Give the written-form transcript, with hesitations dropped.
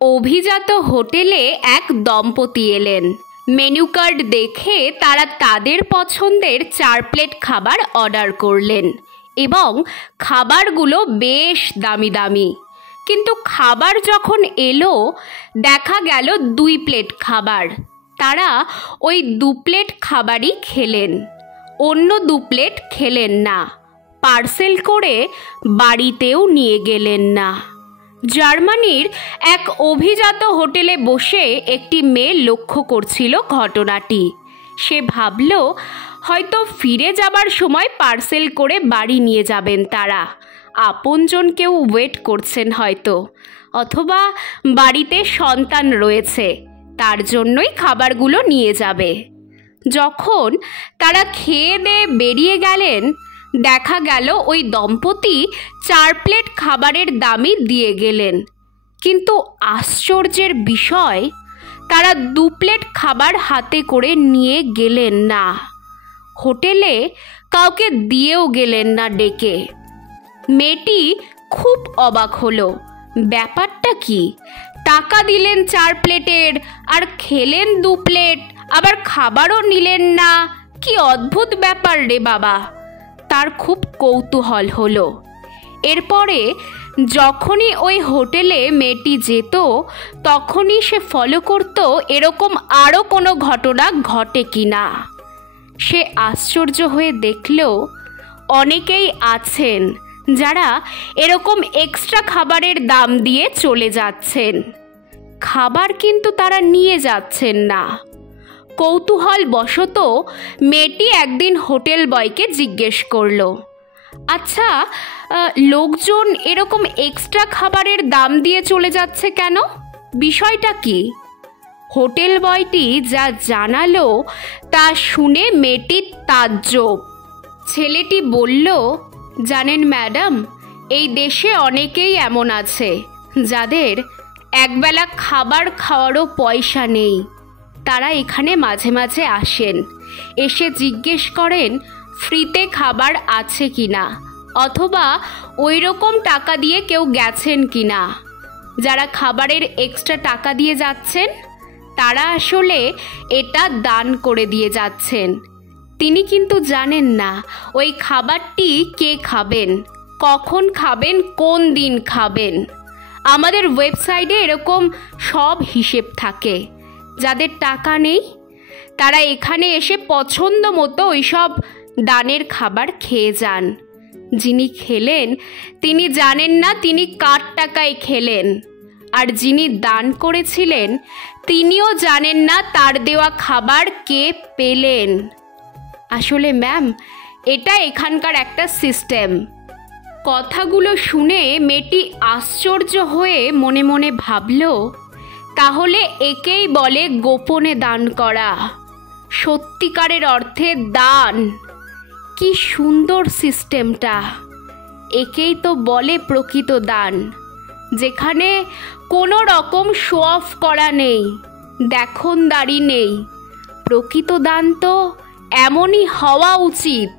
অভিজাত হোটেলে এক দম্পতি এলেন। মেনু কার্ড দেখে তারা তাদের পছন্দের 4 প্লেট খাবার অর্ডার করলেন এবং খাবারগুলো বেশ দামি দামি। কিন্তু খাবার যখন এলো দেখা গেল 2 প্লেট খাবার। তারা ওই 2 প্লেট খাবারই খেলেন, অন্য 2 প্লেট খেলেন না, পার্সেল করে বাড়িতেও নিয়ে গেলেন না। জার্মানির এক অভিজাত হোটেলে বসে একটি মেয়ে লক্ষ্য করছিল ঘটনাটি। সে ভাবল হয়তো ফিরে যাবার সময় পার্সেল করে বাড়ি নিয়ে যাবেন তারা, আপনজন কেউ ওয়েট করছেন হয়তো, অথবা বাড়িতে সন্তান রয়েছে তার জন্যই খাবারগুলো নিয়ে যাবে। যখন তারা খেয়ে দিয়ে বেরিয়ে গেলেন দেখা গেল ওই দম্পতি 4 প্লেট খাবারের দামই দিয়ে গেলেন। কিন্তু আশ্চর্যের বিষয়, তারা 2 প্লেট খাবার হাতে করে নিয়ে গেলেন না, হোটেলে কাউকে দিয়েও গেলেন না ডেকে। মেয়েটি খুব অবাক হলো, ব্যাপারটা কি? টাকা দিলেন 4 প্লেটের আর খেলেন 2 প্লেট, আবার খাবারও নিলেন না, কি অদ্ভুত ব্যাপার রে বাবা। তার খুব কৌতূহল হলো। এরপরে যখনই ওই হোটেলে মেয়েটি যেত তখনই সে ফলো করত এরকম আরও কোনো ঘটনা ঘটে কি না। সে আশ্চর্য হয়ে দেখল অনেকেই আছেন যারা এরকম এক্সট্রা খাবারের দাম দিয়ে চলে যাচ্ছেন, খাবার কিন্তু তারা নিয়ে যাচ্ছেন না। কৌতূহল বশত মেয়েটি একদিন হোটেল বয়কে জিজ্ঞেস করল, আচ্ছা লোকজন এরকম এক্সট্রা খাবারের দাম দিয়ে চলে যাচ্ছে কেন, বিষয়টা কি? হোটেল বয়টি যা জানালো তা শুনে মেয়েটি তাজ্জব। ছেলেটি বলল, জানেন ম্যাডাম, এই দেশে অনেকেই এমন আছে যাদের একবেলা খাবার খাওয়ারও পয়সা নেই। তারা এখানে মাঝে মাঝে আসেন, এসে জিজ্ঞেস করেন ফ্রিতে খাবার আছে কি না, অথবা ওই রকম টাকা দিয়ে কেউ গেছেন কি না। যারা খাবারের এক্সট্রা টাকা দিয়ে যাচ্ছেন তারা আসলে এটা দান করে দিয়ে যাচ্ছেন। তিনি কিন্তু জানেন না ওই খাবারটি কে খাবেন, কখন খাবেন, কোন দিন খাবেন। আমাদের ওয়েবসাইটে এরকম সব হিসেব থাকে। যাদের টাকা নেই তারা এখানে এসে পছন্দ মতো ওইসব দানের খাবার খেয়ে যান। যিনি খেলেন তিনি জানেন না তিনি কার টাকায় খেলেন, আর যিনি দান করেছিলেন তিনিও জানেন না তার দেওয়া খাবার কে পেলেন। আসলে ম্যাম, এটা এখানকার একটা সিস্টেম। কথাগুলো শুনে মেয়েটি আশ্চর্য হয়ে মনে মনে ভাবল, তাহলে একেই বলে গোপনে দান করা, সত্যিকারের অর্থে দান। কি সুন্দর সিস্টেমটা! একেই তো বলে প্রকৃত দান, যেখানে কোনো রকম শো অফ করা নেই, দেখনদারি নেই। প্রকৃত দান তো এমনই হওয়া উচিত।